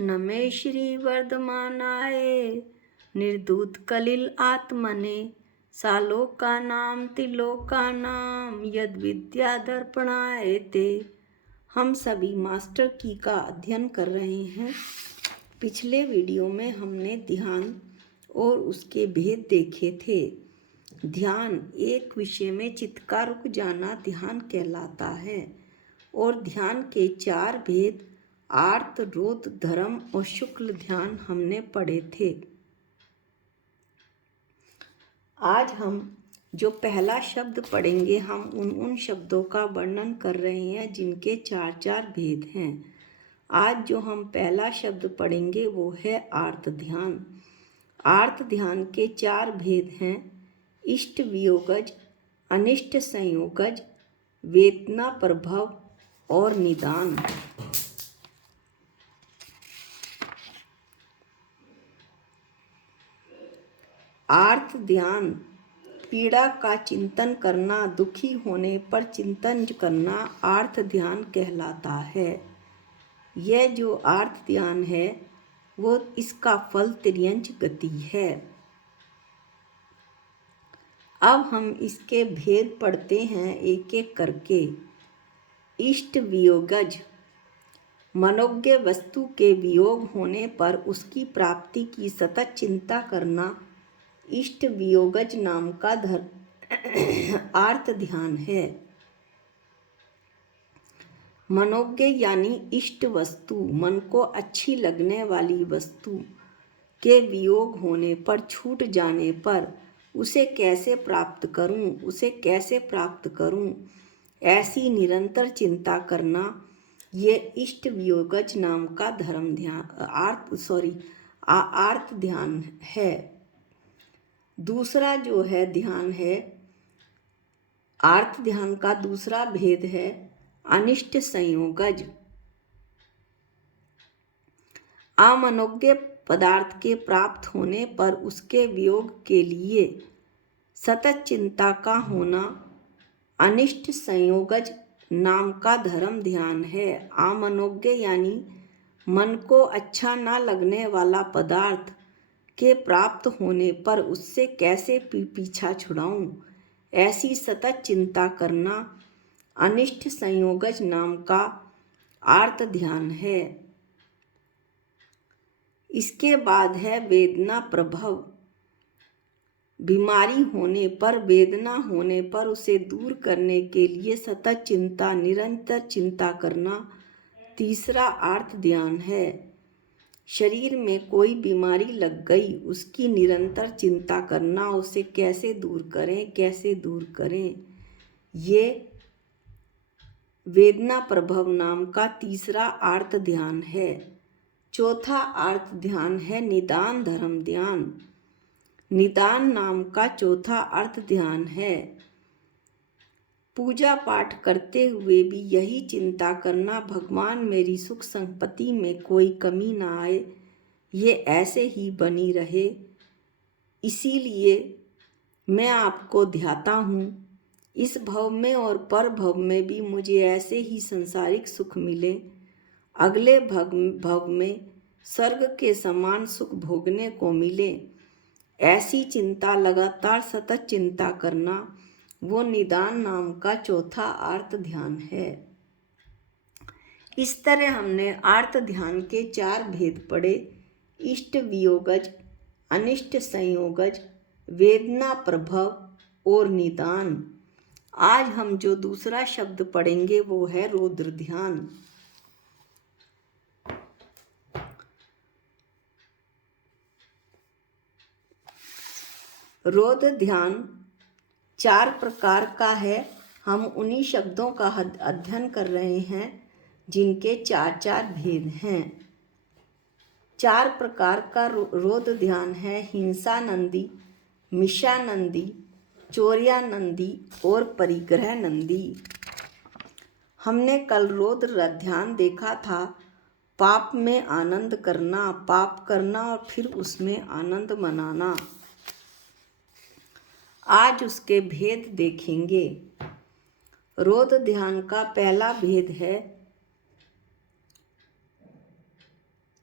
नमे श्री वर्धमानाय निर्धूत कलिल आत्मने सालोकानाम तिलोकानाम यद विद्या दर्पणाय ते। हम सभी मास्टर की का अध्ययन कर रहे हैं। पिछले वीडियो में हमने ध्यान और उसके भेद देखे थे। ध्यान एक विषय में चित्त का रुक जाना ध्यान कहलाता है और ध्यान के 4 भेद आर्त, रोध, धर्म और शुक्ल ध्यान हमने पढ़े थे। आज हम जो पहला शब्द पढ़ेंगे हम उन शब्दों का वर्णन कर रहे हैं जिनके 4 भेद हैं। आज जो हम पहला शब्द पढ़ेंगे वो है आर्त ध्यान। आर्त ध्यान के 4 भेद हैं: इष्ट वियोगज, अनिष्ट संयोगज, वेदना प्रभव और निदान। आर्त ध्यान पीड़ा का चिंतन करना, दुखी होने पर चिंतन करना आर्त ध्यान कहलाता है। यह जो आर्त ध्यान है वो इसका फल तिर्यंच गति है। अब हम इसके भेद पढ़ते हैं एक एक करके। इष्ट वियोगज, मनोज्ञ वस्तु के वियोग होने पर उसकी प्राप्ति की सतत चिंता करना इष्ट वियोगज नाम का आर्त ध्यान है। मनोज्ञ यानी इष्ट वस्तु, मन को अच्छी लगने वाली वस्तु के वियोग होने पर, छूट जाने पर उसे कैसे प्राप्त करूं, ऐसी निरंतर चिंता करना ये इष्ट वियोगज नाम का आर्त ध्यान है। दूसरा जो है ध्यान है, आर्त ध्यान का दूसरा भेद है अनिष्ट संयोगज। अमनोज्ञ पदार्थ के प्राप्त होने पर उसके वियोग के लिए सतत चिंता का होना अनिष्ट संयोगज नाम का धर्म ध्यान है। अमनोज्ञ यानी मन को अच्छा ना लगने वाला पदार्थ के प्राप्त होने पर उससे कैसे पीछा छुड़ाऊं, ऐसी सतत चिंता करना अनिष्ट संयोगज नाम का आर्त ध्यान है। इसके बाद है वेदना प्रभव। बीमारी होने पर, वेदना होने पर उसे दूर करने के लिए सतत चिंता, निरंतर चिंता करना तीसरा आर्त ध्यान है। शरीर में कोई बीमारी लग गई, उसकी निरंतर चिंता करना, उसे कैसे दूर करें, ये वेदना प्रभव नाम का तीसरा आर्त ध्यान है। चौथा आर्त ध्यान है निदान धर्म ध्यान। निदान नाम का चौथा अर्थ ध्यान है। पूजा पाठ करते हुए भी यही चिंता करना, भगवान मेरी सुख संपत्ति में कोई कमी ना आए, ये ऐसे ही बनी रहे, इसीलिए मैं आपको ध्याता हूँ। इस भव में और पर भव में भी मुझे ऐसे ही संसारिक सुख मिले, अगले भव में स्वर्ग के समान सुख भोगने को मिले, ऐसी चिंता, लगातार सतत चिंता करना वो निदान नाम का चौथा आर्त ध्यान है। इस तरह हमने आर्त ध्यान के 4 भेद पढ़े: इष्ट वियोगज, अनिष्ट संयोगज, वेदना प्रभव और निदान। आज हम जो दूसरा शब्द पढ़ेंगे वो है रौद्र ध्यान। रौद्र ध्यान 4 प्रकार का है। हम उन्हीं शब्दों का अध्ययन कर रहे हैं जिनके 4 भेद हैं। 4 प्रकार का रौद्र ध्यान है: हिंसानंदी, मिषानंदी, चौर्यानंदी और परिग्रह नंदी। हमने कल रौद्र ध्यान देखा था, पाप में आनंद करना, पाप करना और फिर उसमें आनंद मनाना। आज उसके भेद देखेंगे। रौद्र ध्यान का पहला भेद है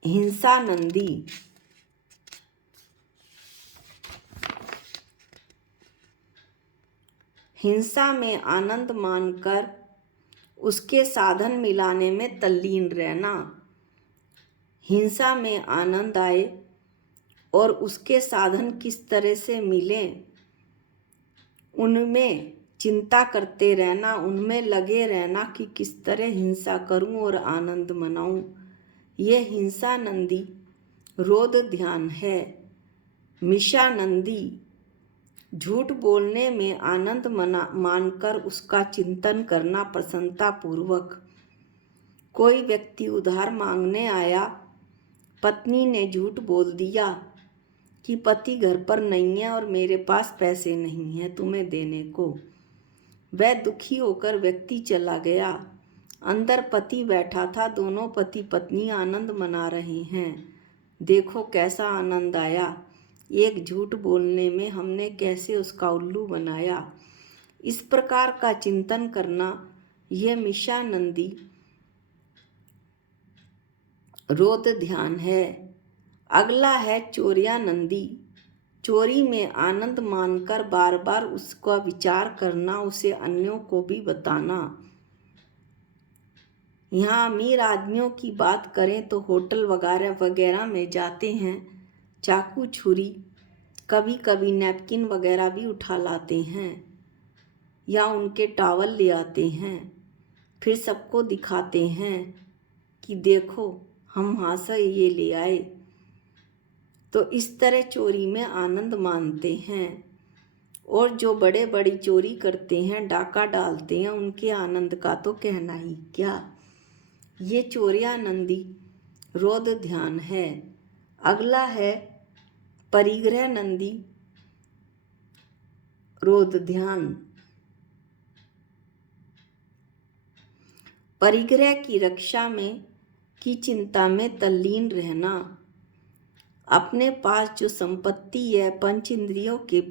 हिंसानंदी। हिंसा में आनंद मानकर उसके साधन मिलाने में तल्लीन रहना। हिंसा में आनंद आए और उसके साधन किस तरह से मिलें, उनमें चिंता करते रहना, उनमें लगे रहना कि किस तरह हिंसा करूं और आनंद मनाऊं। ये हिंसानंदी रोध ध्यान है। मिषानंदी झूठ बोलने में आनंद मानकर उसका चिंतन करना प्रसन्नता पूर्वक। कोई व्यक्ति उधार मांगने आया, पत्नी ने झूठ बोल दिया कि पति घर पर नहीं है और मेरे पास पैसे नहीं हैं तुम्हें देने को। वह दुखी होकर व्यक्ति चला गया। अंदर पति बैठा था, दोनों पति पत्नी आनंद मना रहे हैं। देखो कैसा आनंद आया, एक झूठ बोलने में हमने कैसे उसका उल्लू बनाया। इस प्रकार का चिंतन करना यह मिषानंदी रोध ध्यान है। अगला है चोर्यानंदी। चोरी में आनंद मानकर बार बार उसका विचार करना, उसे अन्यों को भी बताना। यहाँ अमीर आदमियों की बात करें तो होटल वगैरह में जाते हैं, चाकू छुरी, कभी कभी नैपकिन वगैरह भी उठा लाते हैं या उनके टॉवल ले आते हैं, फिर सबको दिखाते हैं कि देखो हम वहाँ से ये ले आए। तो इस तरह चोरी में आनंद मानते हैं। और जो बड़े बड़ी चोरी करते हैं, डाका डालते हैं, उनके आनंद का तो कहना ही क्या। ये चोर्यानंदी रोध ध्यान है। अगला है परिग्रहनंदी रोध ध्यान। परिग्रह की रक्षा में की चिंता में तल्लीन रहना। अपने पास जो संपत्ति है, पंच इंद्रियों के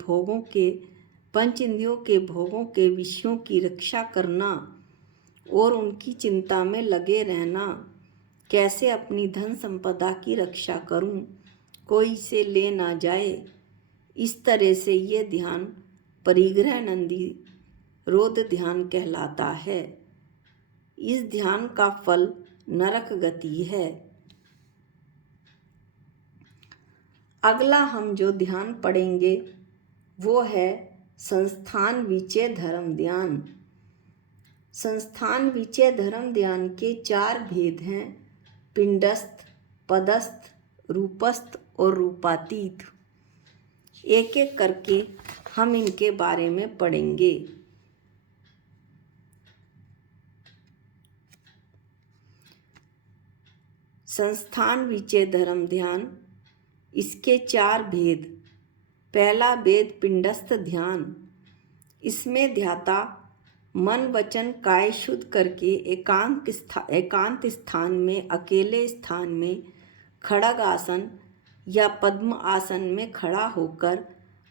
भोगों के विषयों की रक्षा करना और उनकी चिंता में लगे रहना। कैसे अपनी धन संपदा की रक्षा करूं, कोई इसे ले ना जाए। इस तरह से ये ध्यान परिग्रहनंदी रोध ध्यान कहलाता है। इस ध्यान का फल नरक गति है। अगला हम जो ध्यान पढ़ेंगे वो है संस्थान विचय धर्म ध्यान। संस्थान विचय धर्म ध्यान के 4 भेद हैं, पिंडस्थ, पदस्थ, रूपस्थ और रूपातीत। एक एक करके हम इनके बारे में पढ़ेंगे। संस्थान विचय धर्म ध्यान, इसके 4 भेद। पहला भेद पिंडस्थ ध्यान। इसमें ध्याता मन वचन काय शुद्ध करके एकांत स्थान में, अकेले स्थान में, खड़ग आसन या पद्म आसन में खड़ा होकर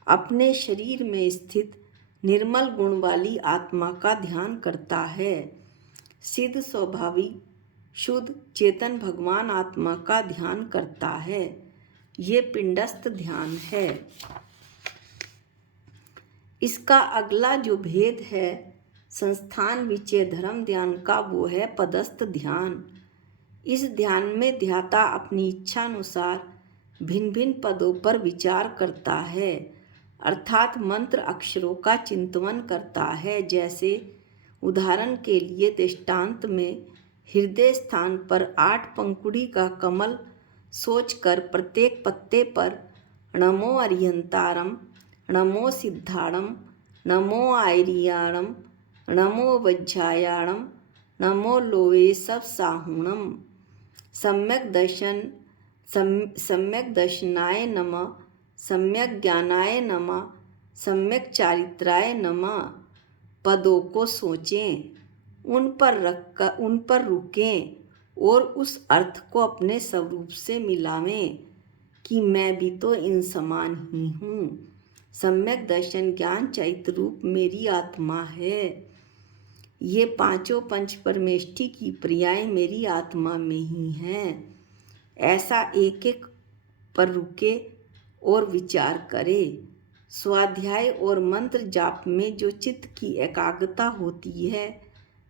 अपने शरीर में स्थित निर्मल गुण वाली आत्मा का ध्यान करता है। सिद्ध स्वभावी शुद्ध चेतन भगवान आत्मा का ध्यान करता है। ये पिंडस्थ ध्यान है। इसका अगला जो भेद है संस्थान विचय धर्म ध्यान का, वो है पदस्थ ध्यान। इस ध्यान में ध्याता अपनी इच्छा अनुसार भिन्न भिन्न पदों पर विचार करता है, अर्थात मंत्र अक्षरों का चिंतन करता है। जैसे उदाहरण के लिए दृष्टांत में हृदय स्थान पर 8 पंखुड़ी का कमल सोचकर प्रत्येक पत्ते पर नमो अरिहंतारम, नमो सिद्धाणम, नमो आयरियाणम, नमो वज्रायाणम, नमो लोवे सब साहुणम, सम्यक दर्शनाय नमः, सम्यक ज्ञानाय नमः, सम्यक चारित्राय नमः पदों को सोचें, उन पर रुकें और उस अर्थ को अपने स्वरूप से मिलावें कि मैं भी तो इन समान ही हूँ। सम्यक दर्शन ज्ञान चैत्र रूप मेरी आत्मा है। ये 5 पंच परमेष्टि की प्रियाएं मेरी आत्मा में ही हैं। ऐसा एक एक पर रुके और विचार करे। स्वाध्याय और मंत्र जाप में जो चित्त की एकाग्रता होती है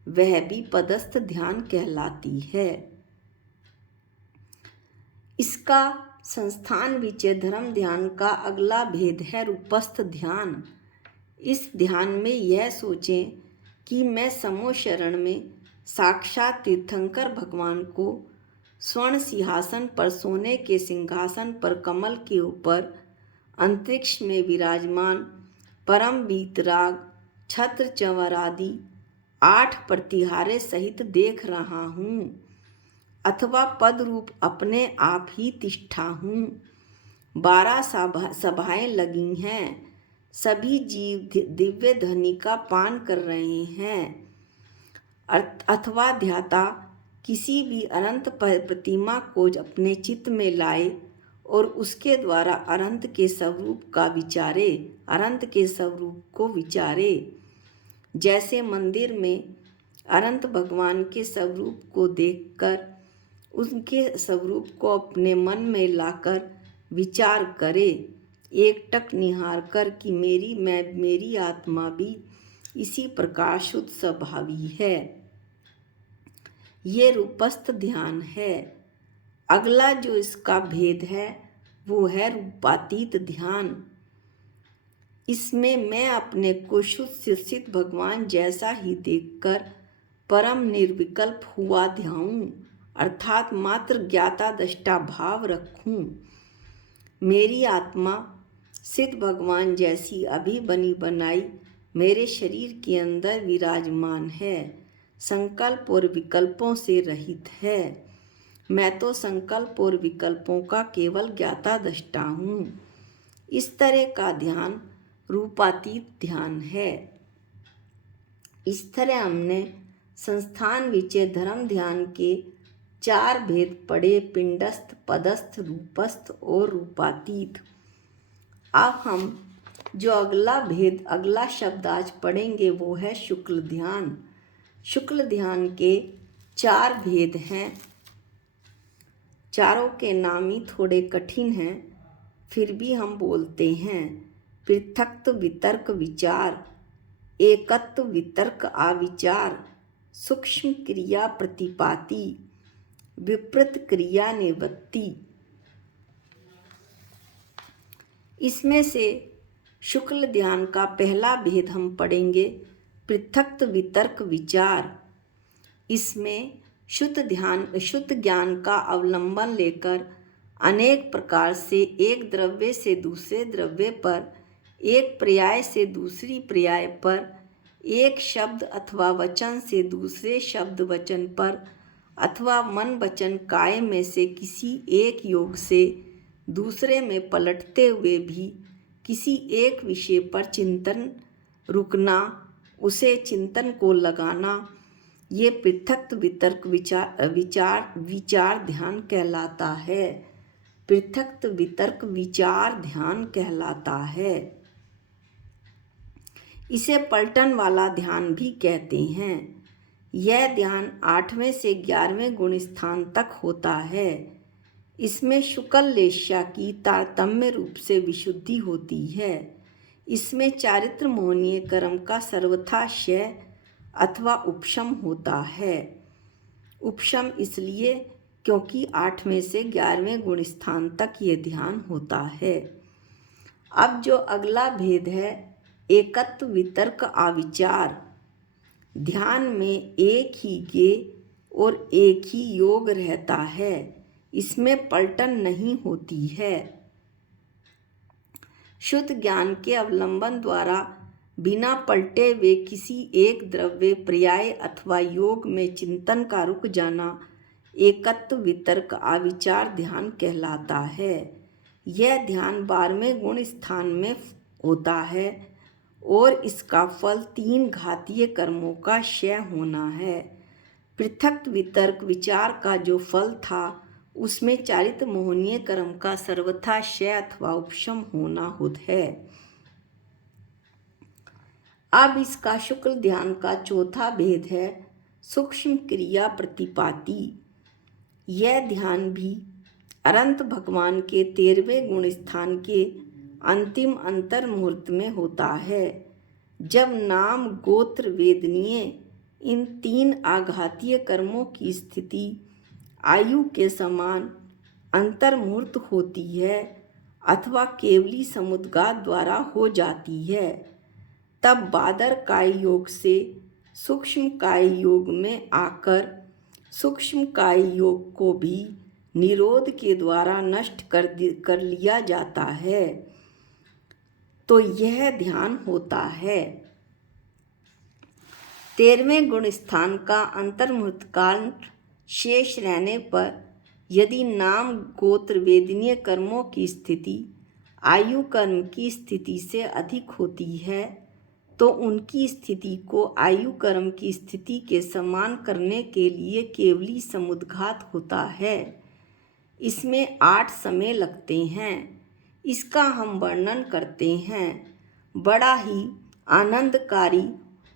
वह भी पदस्थ ध्यान कहलाती है। इसका संस्थान विचय धर्म ध्यान का अगला भेद है रूपस्थ ध्यान। इस ध्यान में यह सोचें कि मैं समो शरण में साक्षात तीर्थंकर भगवान को स्वर्ण सिंहासन पर सोने के सिंहासन पर कमल के ऊपर अंतरिक्ष में विराजमान परम वीतराग छत्र चंवर आदि 8 प्रतिहारे सहित देख रहा हूँ, अथवा पद रूप अपने आप ही तिष्ठा हूँ। 12 सभाएं लगी हैं, सभी जीव दिव्य ध्वनि का पान कर रहे हैं, अथवा ध्याता किसी भी अनंत प्रतिमा को अपने चित्त में लाए और उसके द्वारा अनंत के स्वरूप को विचारे। जैसे मंदिर में अनंत भगवान के स्वरूप को देखकर उनके स्वरूप को अपने मन में लाकर विचार करे, एकटक निहार कर कि मेरी आत्मा भी इसी प्रकार शुद्ध स्वभावी है। ये रूपस्थ ध्यान है। अगला जो इसका भेद है वो है रूपातीत ध्यान। इसमें मैं अपने को शुद्ध शिक्षित भगवान जैसा ही देखकर परम निर्विकल्प हुआ ध्याऊं, अर्थात मात्र ज्ञाता दृष्टा भाव रखूं। मेरी आत्मा सिद्ध भगवान जैसी अभी बनी बनाई मेरे शरीर के अंदर विराजमान है, संकल्प और विकल्पों से रहित है। मैं तो संकल्प और विकल्पों का केवल ज्ञाता दृष्टा हूँ। इस तरह का ध्यान रूपातीत ध्यान है। इस तरह हमने संस्थान विचय धर्म ध्यान के 4 भेद पढ़े, पिंडस्थ, पदस्थ, रूपस्थ और रूपातीत। अब हम जो अगला शब्द आज पढ़ेंगे वो है शुक्ल ध्यान। शुक्ल ध्यान के 4 भेद हैं। चारों के नाम ही थोड़े कठिन हैं, फिर भी हम बोलते हैं। पृथक्त्व वितर्क विचार, एकत्व वितर्क आविचार, सूक्ष्म क्रिया प्रतिपाती, विपरीत क्रिया निवृत्ति। इसमें से शुक्ल ध्यान का पहला भेद हम पढ़ेंगे, पृथक्त्व वितर्क विचार। इसमें शुद्ध ज्ञान का अवलंबन लेकर अनेक प्रकार से एक द्रव्य से दूसरे द्रव्य पर, एक पर्याय से दूसरी पर्याय पर, एक शब्द अथवा वचन से दूसरे शब्द वचन पर, अथवा मन वचन काय में से किसी एक योग से दूसरे में पलटते हुए भी किसी एक विषय पर चिंतन रुकना, उसे चिंतन को लगाना, ये पृथक्त्व वितर्क विचार ध्यान कहलाता है। पृथक्त्व वितर्क विचार ध्यान कहलाता है। इसे पलटन वाला ध्यान भी कहते हैं। यह ध्यान 8वें से 11वें गुण स्थान तक होता है। इसमें शुक्ल लेस्या की तारतम्य रूप से विशुद्धि होती है। इसमें चारित्र मोहनीय कर्म का सर्वथा क्षय अथवा उपशम होता है। उपशम इसलिए क्योंकि 8वें से 11वें गुण स्थान तक ये ध्यान होता है। अब जो अगला भेद है, एकत्व वितर्क आविचार। ध्यान में एक ही ज्ञेय और एक ही योग रहता है, इसमें पलटन नहीं होती है। शुद्ध ज्ञान के अवलंबन द्वारा बिना पलटे हुए किसी एक द्रव्य, पर्याय अथवा योग में चिंतन का रुक जाना एकत्व वितर्क आविचार ध्यान कहलाता है। यह ध्यान 12वें गुण स्थान में होता है और इसका फल 3 घातीय कर्मों का क्षय होना है। पृथक्त्व वितर्क विचार का जो फल था उसमें चारित्र मोहनीय कर्म का सर्वथा क्षय अथवा उपशम होना होता है। अब इसका शुक्ल ध्यान का चौथा भेद है सूक्ष्म क्रिया प्रतिपाती। यह ध्यान भी अनंत भगवान के 13वें गुण स्थान के अंतिम अंतर मुहूर्त में होता है, जब नाम गोत्र वेदनीय इन 3 आघातीय कर्मों की स्थिति आयु के समान अंतर मुहूर्त होती है अथवा केवली समुद्घात द्वारा हो जाती है। तब बादर काय योग से सूक्ष्म काय योग में आकर सूक्ष्म काय योग को भी निरोध के द्वारा नष्ट कर लिया जाता है। तो यह ध्यान होता है। 13वें गुण स्थान का अंतर्मुहूर्त काल शेष रहने पर यदि नाम गोत्र वेदनीय कर्मों की स्थिति आयु कर्म की स्थिति से अधिक होती है तो उनकी स्थिति को आयु कर्म की स्थिति के समान करने के लिए केवली समुद्घात होता है। इसमें 8 समय लगते हैं। इसका हम वर्णन करते हैं। बड़ा ही आनंदकारी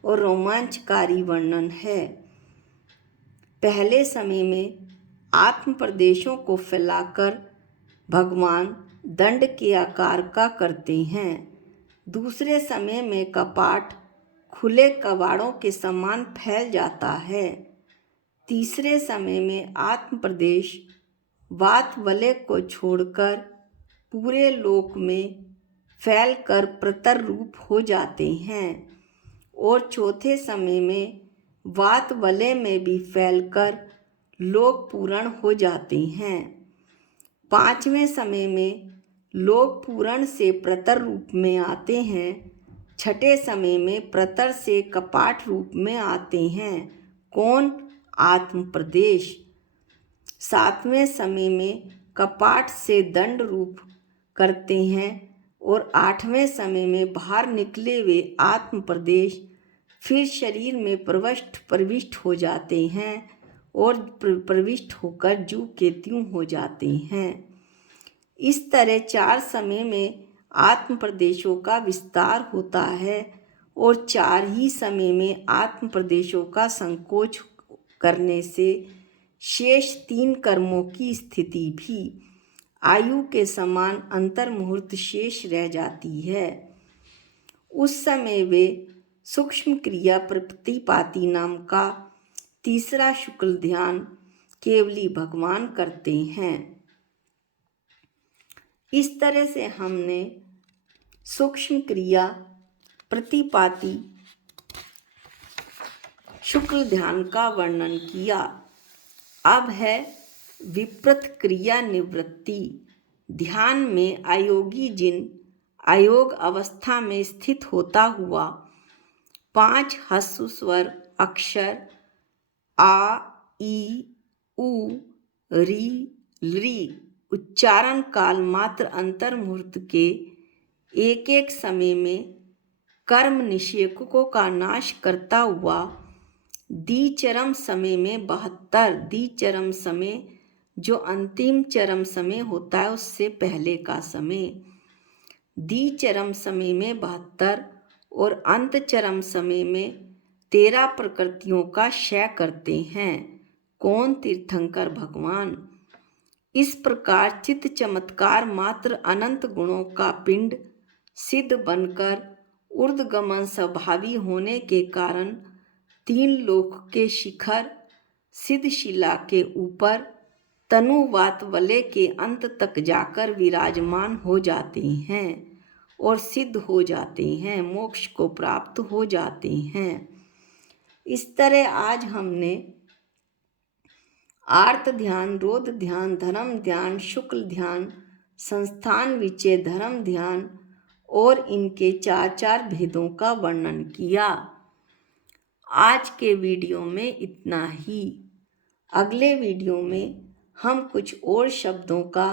और रोमांचकारी वर्णन है। पहले समय में आत्म प्रदेशों को फैलाकर भगवान दंड के आकार का करते हैं। दूसरे समय में कपाट खुले कबाड़ों के समान फैल जाता है। तीसरे समय में आत्म प्रदेश वात वलय को छोड़कर पूरे लोक में फैलकर प्रतर रूप हो जाते हैं और चौथे समय में वात वलय में भी फैलकर लोक पूर्ण हो जाते हैं। 5वें समय में लोक पूर्ण से प्रतर रूप में आते हैं। 6ठे समय में प्रतर से कपाट रूप में आते हैं। कौन? आत्म प्रदेश। 7वें समय में कपाट से दंड रूप करते हैं और 8वें समय में बाहर निकले हुए आत्म प्रदेश फिर शरीर में प्रविष्ट हो जाते हैं और प्रविष्ट होकर ज्यों के त्यों हो जाते हैं। इस तरह 4 समय में आत्म प्रदेशों का विस्तार होता है और 4 ही समय में आत्म प्रदेशों का संकोच करने से शेष 3 कर्मों की स्थिति भी आयु के समान अंतर मुहूर्त शेष रह जाती है। उस समय वे सूक्ष्म क्रिया प्रतिपाती नाम का तीसरा शुक्ल ध्यान केवली भगवान करते हैं। इस तरह से हमने सूक्ष्म क्रिया प्रतिपाती शुक्ल ध्यान का वर्णन किया। अब है विपरीत क्रिया निवृत्ति। ध्यान में अयोगी जिन अयोग अवस्था में स्थित होता हुआ 5 ह्रस्व स्वर अक्षर आ, ई, उ, री, ली उच्चारण काल मात्र अंतर मुहूर्त के एक एक समय में कर्म निषेधकों का नाश करता हुआ द्विचरम समय में 72 द्विचरम समय जो अंतिम चरम समय होता है उससे पहले का समय, द्विचरम समय में 72 और अंत चरम समय में 13 प्रकृतियों का क्षय करते हैं। कौन? तीर्थंकर भगवान। इस प्रकार चित्त चमत्कार मात्र अनंत गुणों का पिंड सिद्ध बनकर ऊर्ध्वगमन स्वभावी होने के कारण 3 लोक के शिखर सिद्धशिला के ऊपर तनुवात वलय के अंत तक जाकर विराजमान हो जाते हैं और सिद्ध हो जाते हैं, मोक्ष को प्राप्त हो जाते हैं। इस तरह आज हमने आर्त ध्यान, रोध ध्यान, धर्म ध्यान, शुक्ल ध्यान, संस्थान विचय धर्म ध्यान और इनके 4 भेदों का वर्णन किया। आज के वीडियो में इतना ही। अगले वीडियो में हम कुछ और शब्दों का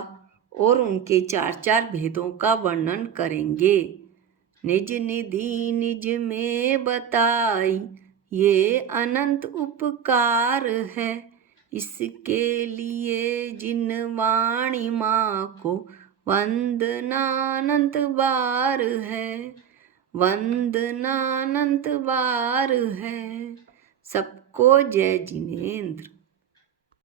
और उनके 4 भेदों का वर्णन करेंगे। निज निधि निज में बताई ये अनंत उपकार है, इसके लिए जिन वाणी माँ को वंदनानंत बार है, वंदनानंत बार है। सबको जय जिनेंद्र।